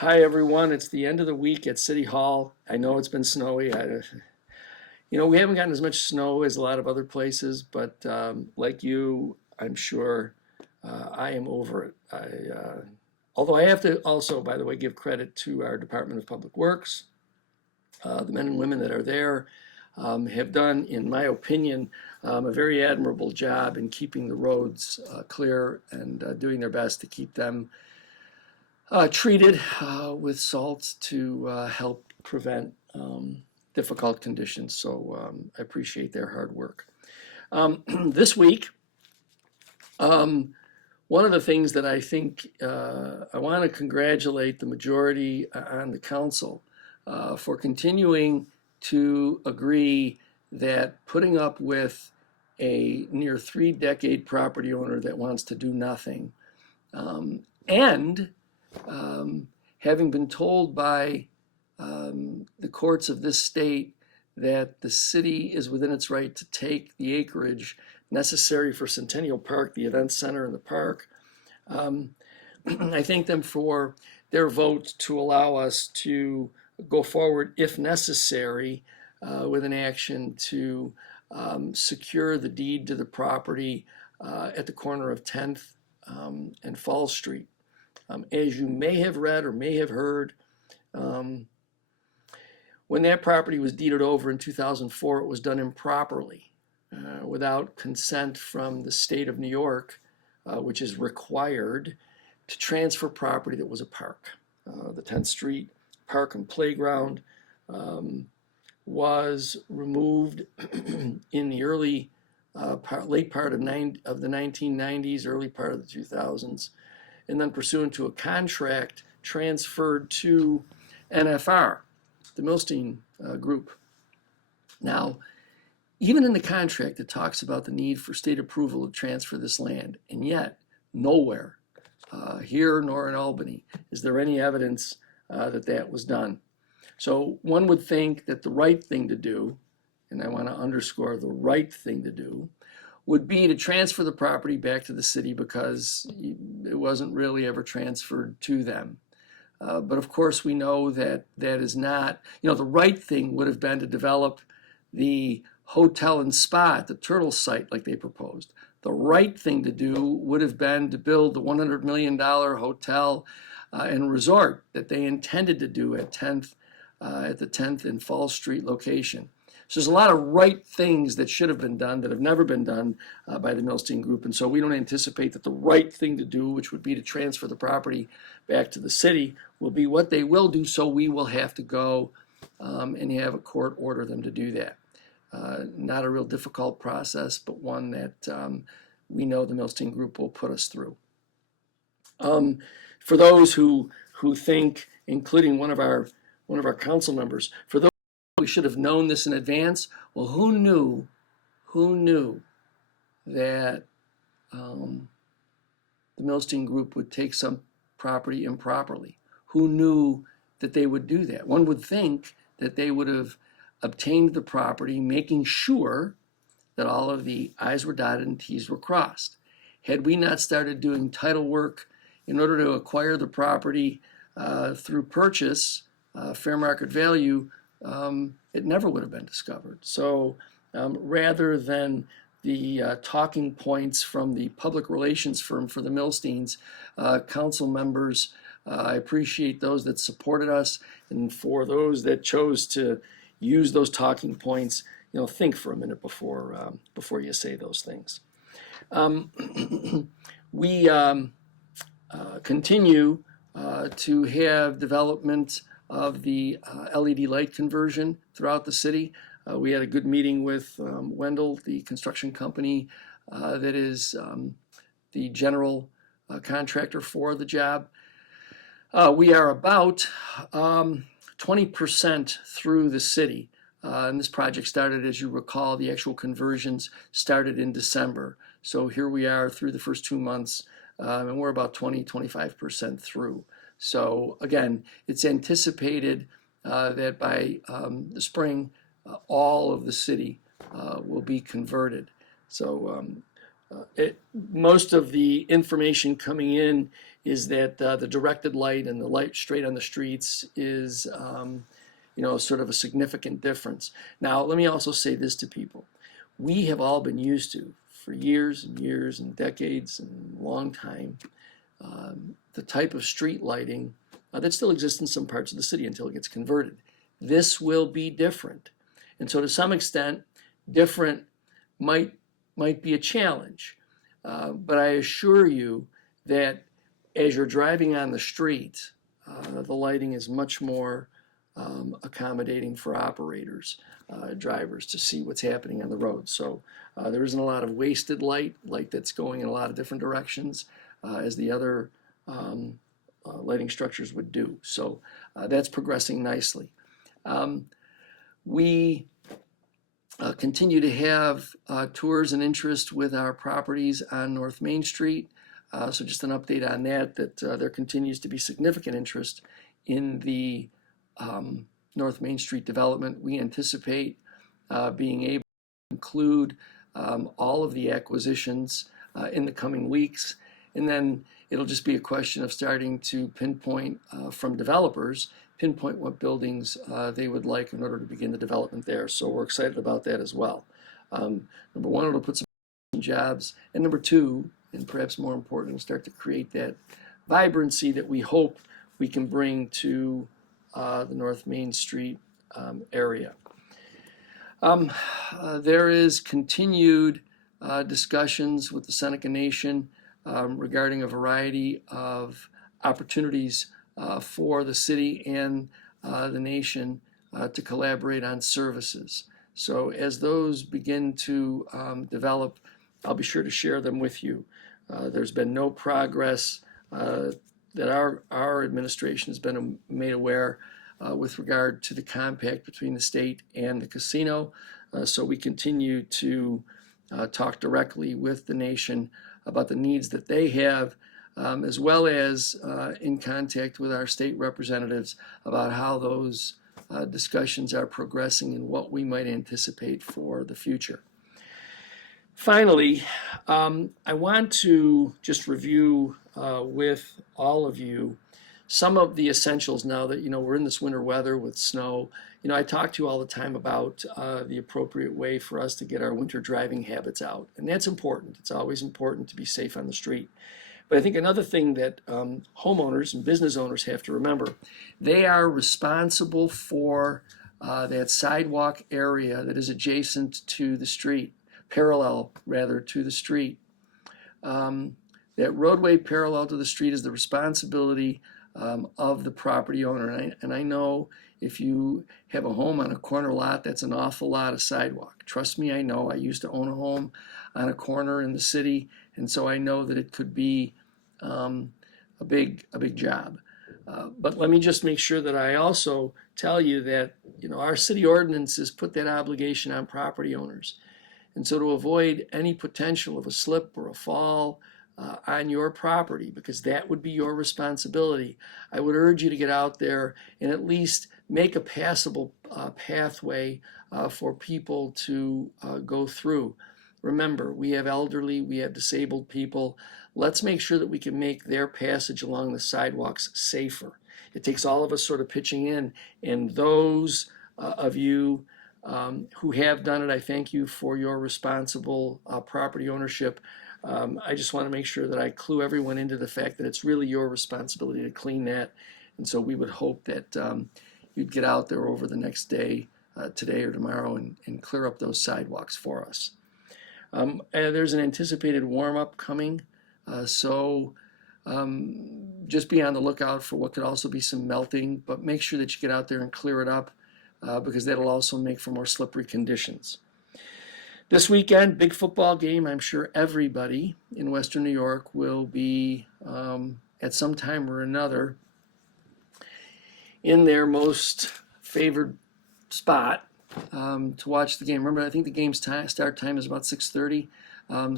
Hi, everyone. It's the end of the week at City Hall. I know it's been snowy. We haven't gotten as much snow as a lot of other places, but like you, I'm sure I am over it. Although I have to also, by the way, give credit to our Department of Public Works. The men and women that are there have done, in my opinion, a very admirable job in keeping the roads clear and doing their best to keep them treated with salts to help prevent difficult conditions. So I appreciate their hard work. This week, one of the things that I think I want to congratulate the majority on the council for continuing to agree that putting up with a near 3-decade property owner that wants to do nothing and having been told by the courts of this state that the city is within its right to take the acreage necessary for Centennial Park, the event center and the park. I thank them for their vote to allow us to go forward, if necessary, with an action to secure the deed to the property at the corner of 10th and Fall Street. As you may have read or may have heard, when that property was deeded over in 2004, it was done improperly, without consent from the state of New York, which is required to transfer property that was a park. The 10th Street Park and Playground was removed in the late part of the 1990s, early part of the 2000s, and then pursuant to a contract transferred to NFR, the Milstein Group. Now, even in the contract, it talks about the need for state approval to transfer this land, and yet nowhere here nor in Albany is there any evidence that that was done. So one would think that the right thing to do, and I want to underscore the right thing to do, would be to transfer the property back to the city because it wasn't really ever transferred to them. But of course, we know that that is not, the right thing would have been to develop the hotel and spa at the Turtle site like they proposed. The right thing to do would have been to build the $100 million hotel and resort that they intended to do at the 10th and Fall Street location. So there's a lot of right things that should have been done that have never been done by the Milstein Group. And so we don't anticipate that the right thing to do, which would be to transfer the property back to the city, will be what they will do. So we will have to go and have a court order them to do that. Not a real difficult process, but one that we know the Milstein Group will put us through. For those who think, including one of our council members, for those we should have known this in advance. Well, who knew that the Milstein Group would take some property improperly? Who knew that they would do that? One would think that they would have obtained the property, making sure that all of the I's were dotted and T's were crossed. Had we not started doing title work in order to acquire the property through purchase, fair market value, it never would have been discovered. So rather than the talking points from the public relations firm for the Milsteins, council members, I appreciate those that supported us, and for those that chose to use those talking points, think for a minute before you say those things. We continue to have development of the LED light conversion throughout the city. We had a good meeting with Wendell, the construction company that is the general contractor for the job. We are about 20% through the city. And this project started, as you recall, the actual conversions started in December. So here we are through the first 2 months, and we're about 25% through. So again, it's anticipated that by the spring, all of the city will be converted. So Most of the information coming in is that the directed light and the light straight on the streets is, sort of a significant difference. Now, let me also say this to people. We have all been used to, for years and years and decades and a long time, the type of street lighting that still exists in some parts of the city until it gets converted. This will be different. And so to some extent, different might be a challenge. But I assure you that as you're driving on the street, the lighting is much more accommodating for operators, drivers, to see what's happening on the road. So there isn't a lot of wasted light that's going in a lot of different directions as the other lighting structures would do. So that's progressing nicely. We continue to have tours and interest with our properties on North Main Street. So just an update on that there continues to be significant interest in the North Main Street development. We anticipate being able to include all of the acquisitions in the coming weeks. And then it'll just be a question of starting to pinpoint from developers, pinpoint what buildings they would like in order to begin the development there. So we're excited about that as well. Number one, it'll put some jobs. And number two, and perhaps more important, it'll start to create that vibrancy that we hope we can bring to the North Main Street area. There is continued discussions with the Seneca Nation regarding a variety of opportunities for the city and the nation to collaborate on services. So as those begin to develop, I'll be sure to share them with you. There's been no progress that our administration has been made aware with regard to the compact between the state and the casino. So we continue to talk directly with the nation about the needs that they have, as well as in contact with our state representatives about how those discussions are progressing and what we might anticipate for the future. Finally, I want to just review with all of you some of the essentials now that we're in this winter weather with snow. I talk to you all the time about the appropriate way for us to get our winter driving habits out, and that's important. It's always important to be safe on the street. But I think another thing that homeowners and business owners have to remember, they are responsible for that sidewalk area that is adjacent to the street, parallel rather to the street. That roadway parallel to the street is the responsibility of the property owner. And I know if you have a home on a corner lot, that's an awful lot of sidewalk. Trust me, I know. I used to own a home on a corner in the city, and so I know that it could be a big job. But let me just make sure that I also tell you that our city ordinances put that obligation on property owners. And so to avoid any potential of a slip or a fall on your property, because that would be your responsibility, I would urge you to get out there and at least make a passable pathway for people to go through. Remember, we have elderly, we have disabled people. Let's make sure that we can make their passage along the sidewalks safer. It takes all of us sort of pitching in, and those of you who have done it, I thank you for your responsible property ownership. I just want to make sure that I clue everyone into the fact that it's really your responsibility to clean that. And so we would hope that you'd get out there over the next day, today or tomorrow, and clear up those sidewalks for us. And there's an anticipated warm-up coming, so just be on the lookout for what could also be some melting, but make sure that you get out there and clear it up because that'll also make for more slippery conditions. This weekend, big football game. I'm sure everybody in Western New York will be at some time or another in their most favored spot to watch the game. Remember, I think the game's start time is about 6:30.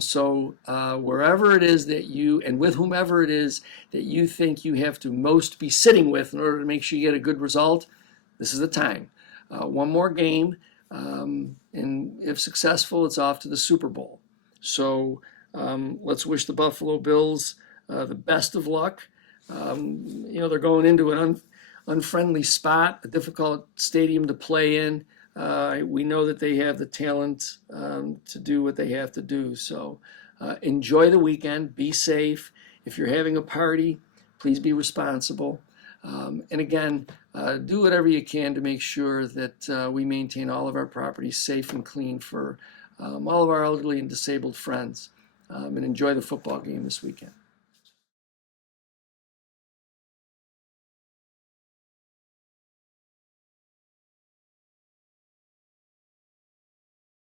So wherever it is that you, and with whomever it is that you think you have to most be sitting with in order to make sure you get a good result, this is the time. One more game, and if successful, it's off to the Super Bowl. So Let's wish the Buffalo Bills the best of luck. They're going into an unfriendly spot, a difficult stadium to play in. We know that they have the talent to do what they have to do. So enjoy the weekend. Be safe. If you're having a party, please be responsible. And again, do whatever you can to make sure that we maintain all of our properties safe and clean for all of our elderly and disabled friends. And enjoy the football game this weekend.